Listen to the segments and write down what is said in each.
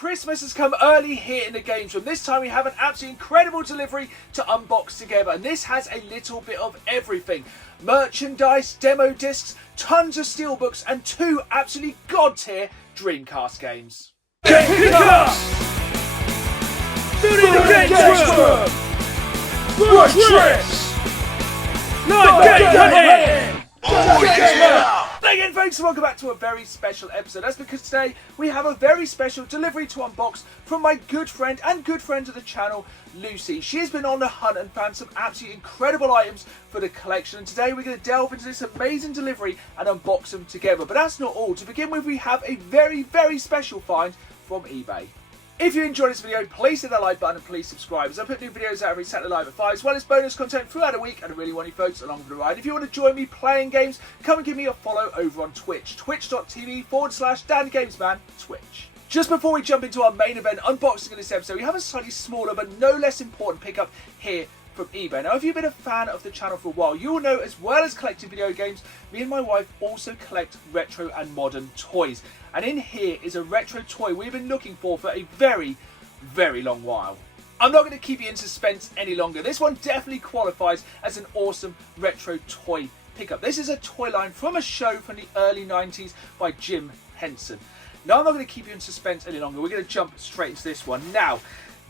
Christmas has come early here in the games room. This time we have an absolutely incredible delivery to unbox together, and this has a little bit of everything. Merchandise, demo discs, tons of steelbooks, and 2 absolutely god-tier Dreamcast games. Game pickups! Food in the games room! Rush trips! Live game hunting! Again, folks, and welcome back to a very special episode. That's because today we have a very special delivery to unbox from my good friend and good friend of the channel, Lucy. She has been on the hunt and found some absolutely incredible items for the collection, and today we're going to delve into this amazing delivery and unbox them together. But that's not all. To begin with, we have a very, very special find from eBay. If you enjoyed this video, please hit that like button and please subscribe, as I put new videos out every Saturday live at 5, as well as bonus content throughout the week, and I really want you folks along for the ride. If you want to join me playing games, come and give me a follow over on Twitch, twitch.tv/DannyGamesman, Twitch. Just before we jump into our main event unboxing of this episode, we have a slightly smaller but no less important pickup here from eBay. Now, if you've been a fan of the channel for a while, you will know, as well as collecting video games, me and my wife also collect retro and modern toys. And in here is a retro toy we've been looking for a very, very long while. I'm not going to keep you in suspense any longer. This one definitely qualifies as an awesome retro toy pickup. This is a toy line from a show from the early 90s by Jim Henson. Now, I'm not going to keep you in suspense any longer. We're going to jump straight into this one. Now,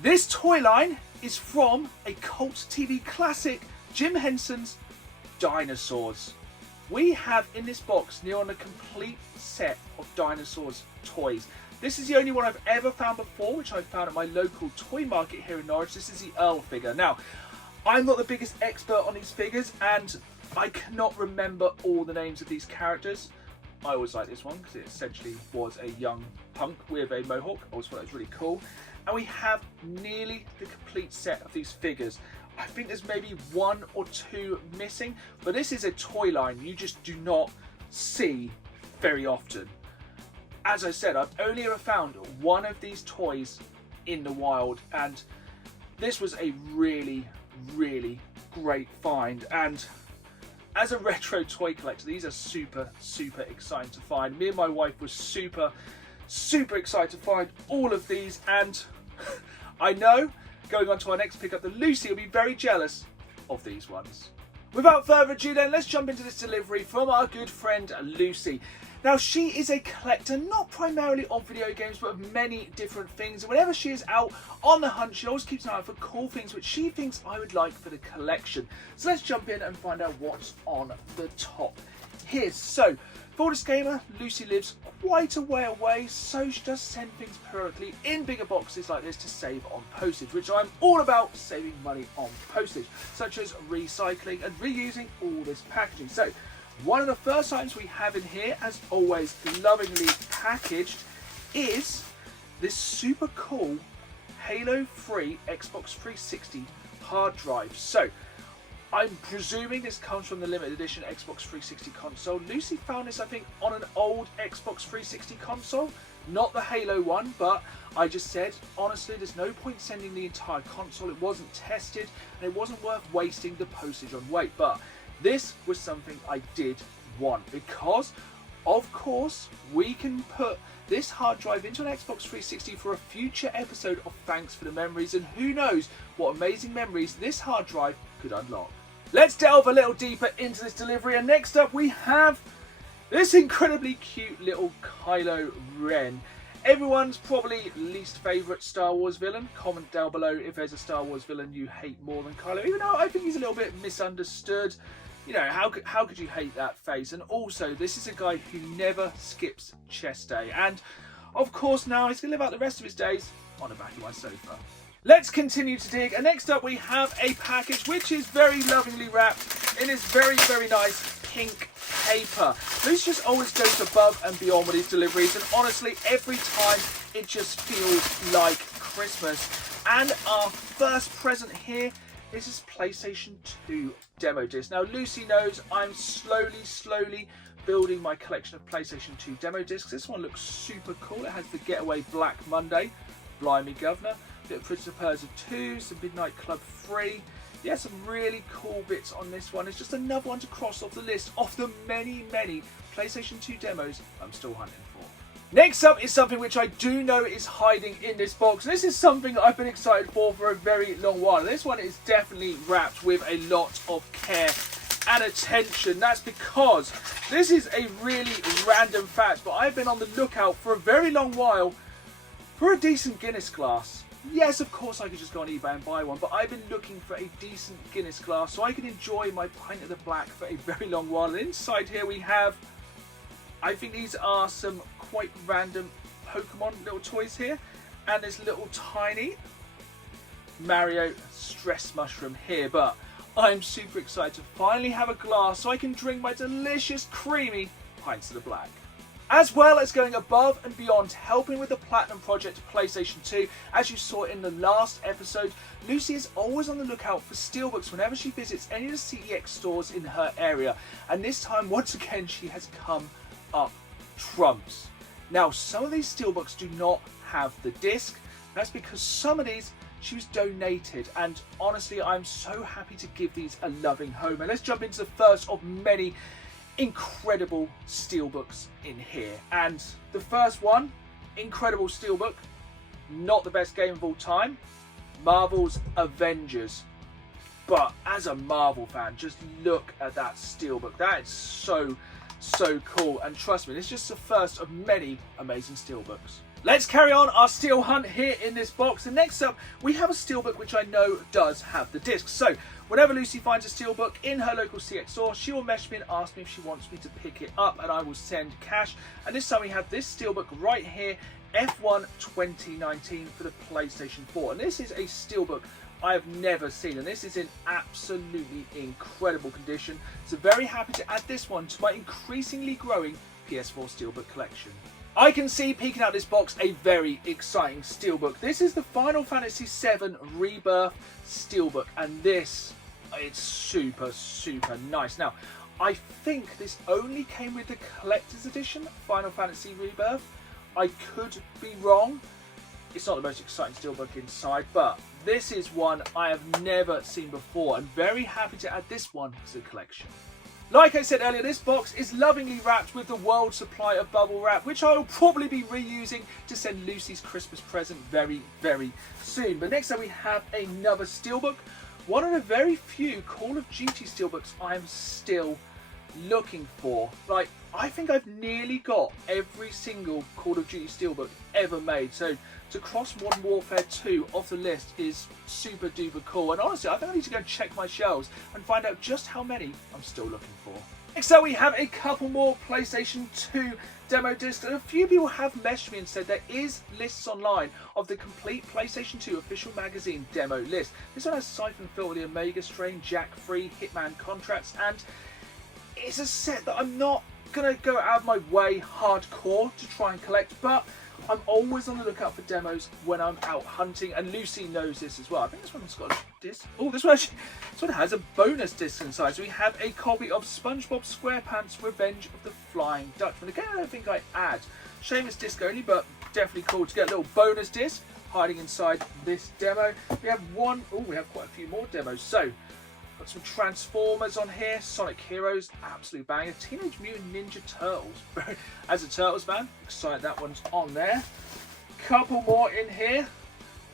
this toy line is from a cult TV classic, Jim Henson's Dinosaurs. We have in this box near on a complete set of Dinosaurs toys. This is the only one I've ever found before, which I found at my local toy market here in Norwich. This is the Earl figure. Now, I'm not the biggest expert on these figures, and I cannot remember all the names of these characters. I always like this one because it essentially was a young punk with a mohawk. I always thought that was really cool. And we have nearly the complete set of these figures. I think there's maybe 1 or 2 missing, but this is a toy line you just do not see very often. As I said, I've only ever found one of these toys in the wild, and this was a really, really great find. And as a retro toy collector, these are super, super exciting to find. Me and my wife were super, super excited to find all of these, and I know, going on to our next pickup, that Lucy will be very jealous of these ones. Without further ado then, let's jump into this delivery from our good friend Lucy. Now, she is a collector, not primarily of video games, but of many different things. And whenever she is out on the hunt, she always keeps an eye out for cool things which she thinks I would like for the collection. So let's jump in and find out what's on the top here. So, full disclaimer, Lucy lives quite a way away, so she does send things periodically in bigger boxes like this to save on postage, which I'm all about, saving money on postage, such as recycling and reusing all this packaging. So, one of the first items we have in here, as always lovingly packaged, is this super cool Halo 3 Xbox 360 hard drive. So, I'm presuming this comes from the limited edition Xbox 360 console. Lucy found this, I think, on an old Xbox 360 console. Not the Halo one, but I just said, honestly, there's no point sending the entire console. It wasn't tested, and it wasn't worth wasting the postage on weight. But this was something I did want, because, of course, we can put this hard drive into an Xbox 360 for a future episode of Thanks for the Memories, and who knows what amazing memories this hard drive could unlock. Let's delve a little deeper into this delivery, and next up we have this incredibly cute little Kylo Ren. Everyone's probably least favourite Star Wars villain. Comment down below if there's a Star Wars villain you hate more than Kylo, even though I think he's a little bit misunderstood. You know, how could you hate that face? And also, this is a guy who never skips chest day. And, of course, now he's going to live out the rest of his days on the back of my sofa. Let's continue to dig, and next up we have a package which is very lovingly wrapped in this very, very nice pink paper. Lucy just always goes above and beyond with these deliveries, and honestly, every time it just feels like Christmas. And our first present here is this PlayStation 2 demo disc. Now, Lucy knows I'm slowly building my collection of PlayStation 2 demo discs. This one looks super cool. It has the Getaway Black Monday, Blimey Governor, bit of Prince of Persia 2, some Midnight Club 3. Yeah, some really cool bits on this one. It's just another one to cross off the list of the many, many PlayStation 2 demos I'm still hunting for. Next up is something which I do know is hiding in this box. This is something I've been excited for a very long while. This one is definitely wrapped with a lot of care and attention. That's because this is a really random fact, but I've been on the lookout for a very long while for a decent Guinness glass. Yes, of course I could just go on eBay and buy one, but I've been looking for a decent Guinness glass so I can enjoy my pint of the black for a very long while. And inside here we have, I think these are some quite random Pokemon little toys here, and this little tiny Mario stress mushroom here. But I'm super excited to finally have a glass so I can drink my delicious creamy pints of the black. As well as going above and beyond helping with the Platinum Project to PlayStation 2, as you saw in the last episode, Lucy is always on the lookout for Steelbooks whenever she visits any of the CEX stores in her area, and this time once again she has come up trumps. Now some of these Steelbooks do not have the disc. That's because some of these she was donated, and honestly I'm so happy to give these a loving home. And let's jump into the first of many incredible Steelbooks in here. And the first one, incredible Steelbook, not the best game of all time, Marvel's Avengers. But as a Marvel fan, just look at that Steelbook. That is so cool, and trust me, this is just the first of many amazing Steelbooks. Let's carry on our steel hunt here in this box. And next up, we have a Steelbook which I know does have the disc. So whenever Lucy finds a Steelbook in her local CX store, she will message me and ask me if she wants me to pick it up, and I will send cash. And this time we have this Steelbook right here, F1 2019 for the PlayStation 4. And this is a Steelbook I have never seen, and this is in absolutely incredible condition. So very happy to add this one to my increasingly growing PS4 Steelbook collection. I can see peeking out this box a very exciting Steelbook. This is the Final Fantasy VII Rebirth Steelbook, and this, it's super nice. Now, I think this only came with the collector's edition, Final Fantasy Rebirth. I could be wrong. It's not the most exciting Steelbook inside, but this is one I have never seen before, and very happy to add this one to the collection. Like I said earlier, this box is lovingly wrapped with the world supply of bubble wrap, which I will probably be reusing to send Lucy's Christmas present very soon. But next up we have another Steelbook, one of the very few Call of Duty Steelbooks I'm still looking for. Like, I think I've nearly got every single Call of Duty Steelbook ever made, so to cross Modern Warfare 2 off the list is super duper cool. And honestly, I think I need to go and check my shelves and find out just how many I'm still looking for. Next up we have a couple more PlayStation 2 demo discs, and a few people have messaged me and said there is lists online of the complete PlayStation 2 official magazine demo list. This one has Siphon Filter, the Omega Strain, Jack Free, Hitman Contracts, and it's a set that I'm not going to go out of my way hardcore to try and collect, but I'm always on the lookout for demos when I'm out hunting, and Lucy knows this as well. I think this one's got a disc. Oh, this one has a bonus disc inside. So we have a copy of SpongeBob SquarePants Revenge of the Flying Dutchman. Again, I don't think I add. Shame it's disc only, but definitely cool to get a little bonus disc hiding inside this demo. We have we have quite a few more demos. So got some Transformers on here, Sonic Heroes, absolute banger, Teenage Mutant Ninja Turtles. As a Turtles fan, excited that one's on there. Couple more in here.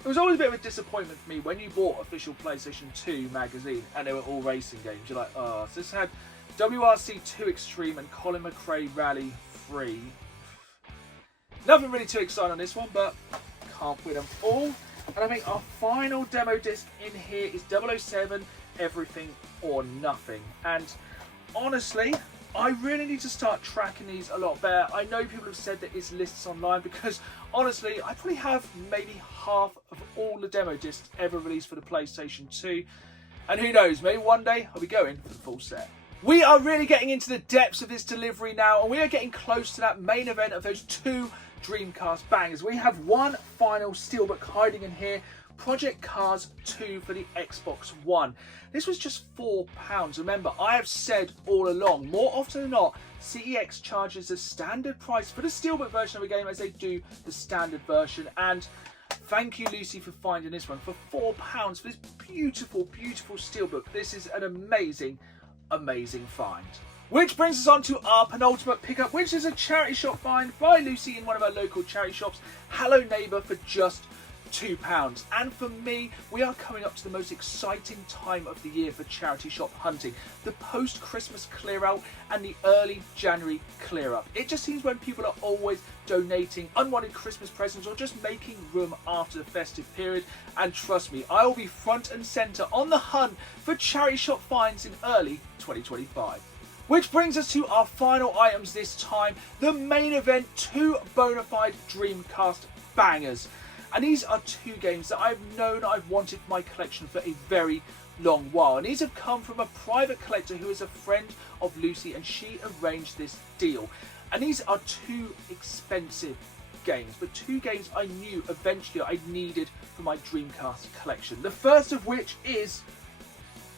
It was always a bit of a disappointment for me when you bought official PlayStation 2 magazine and they were all racing games. You're like, oh, so this had WRC 2 Extreme and Colin McRae Rally 3. Nothing really too exciting on this one, but can't win them all. And I think our final demo disc in here is 007 Everything or Nothing. And honestly, I really need to start tracking these a lot better. I know people have said there is lists online, because honestly, I probably have maybe half of all the demo discs ever released for the PlayStation 2. And who knows, maybe one day I'll be going for the full set. We are really getting into the depths of this delivery now, and we are getting close to that main event of those two Dreamcast bangers. We have one final Steelbook hiding in here, Project Cars 2 for the Xbox One. This was just £4. Remember, I have said all along, more often than not, CEX charges a standard price for the Steelbook version of a game as they do the standard version. And thank you, Lucy, for finding this one for £4 for this beautiful Steelbook. This is an amazing find. Which brings us on to our penultimate pickup, which is a charity shop find by Lucy in one of our local charity shops, Hello Neighbour, for just £2. And for me, we are coming up to the most exciting time of the year for charity shop hunting, the post-Christmas clear out and the early January clear up. It just seems when people are always donating unwanted Christmas presents or just making room after the festive period, and trust me, I will be front and centre on the hunt for charity shop finds in early 2025. Which brings us to our final items this time, the main event, 2 bona fide Dreamcast bangers. And these are 2 games that I've known I've wanted for my collection for a very long while. And these have come from a private collector who is a friend of Lucy, and she arranged this deal. And these are 2 expensive games, but 2 games I knew eventually I needed for my Dreamcast collection. The first of which is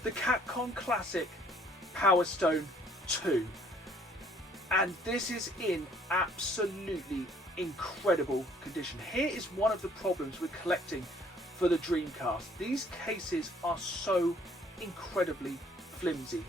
the Capcom classic Power Stone 2. And this is in absolutely incredible condition. Here is one of the problems with collecting for the Dreamcast. These cases are so incredibly flimsy,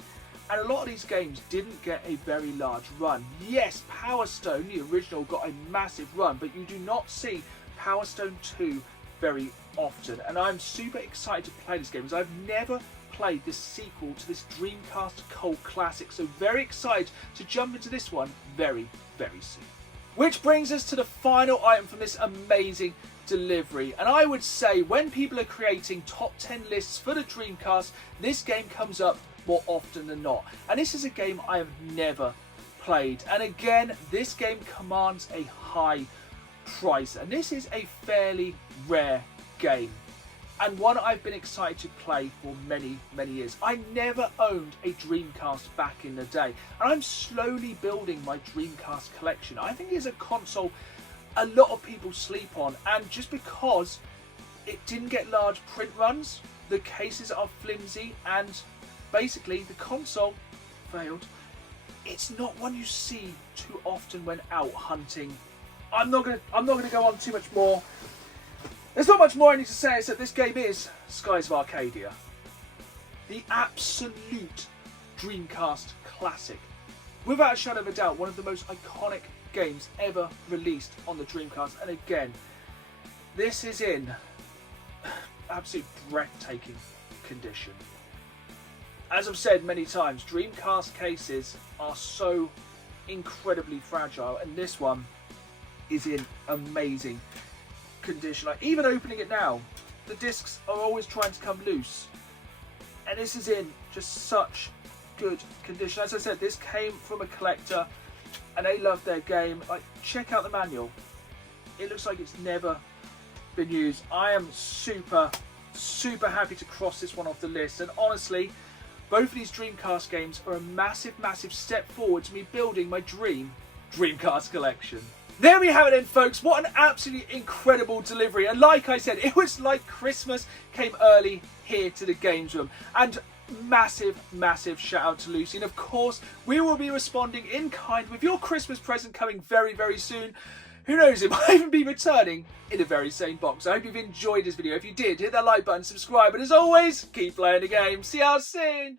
and a lot of these games didn't get a very large run. Yes, Power Stone, the original, got a massive run, but you do not see Power Stone 2 very often, and I'm super excited to play this game as I've never played this sequel to this Dreamcast cult classic, so very excited to jump into this one very, very soon. Which brings us to the final item from this amazing delivery. And I would say when people are creating top 10 lists for the Dreamcast, this game comes up more often than not. And this is a game I have never played. And again, this game commands a high price. And this is a fairly rare game, and one I've been excited to play for many, many years. I never owned a Dreamcast back in the day, and I'm slowly building my Dreamcast collection. I think it's a console a lot of people sleep on, and just because it didn't get large print runs, the cases are flimsy, and basically the console failed. It's not one you see too often when out hunting. I'm not gonna go on too much more. There's not much more I need to say, except this game is Skies of Arcadia, the absolute Dreamcast classic. Without a shadow of a doubt, one of the most iconic games ever released on the Dreamcast. And again, this is in absolute breathtaking condition. As I've said many times, Dreamcast cases are so incredibly fragile, and this one is in amazing condition. Like, even opening it now, the discs are always trying to come loose, and this is in just such good condition. As I said, this came from a collector and they loved their game. Like, check out the manual, it looks like it's never been used. I am super happy to cross this one off the list, and honestly, both of these Dreamcast games are a massive step forward to me building my Dreamcast collection. There we have it then, folks. What an absolutely incredible delivery. And like I said, it was like Christmas came early here to the Games Room. And massive shout out to Lucy. And of course, we will be responding in kind with your Christmas present coming very, very soon. Who knows, it might even be returning in the very same box. I hope you've enjoyed this video. If you did, hit that like button, subscribe. And as always, keep playing the game. See you all soon.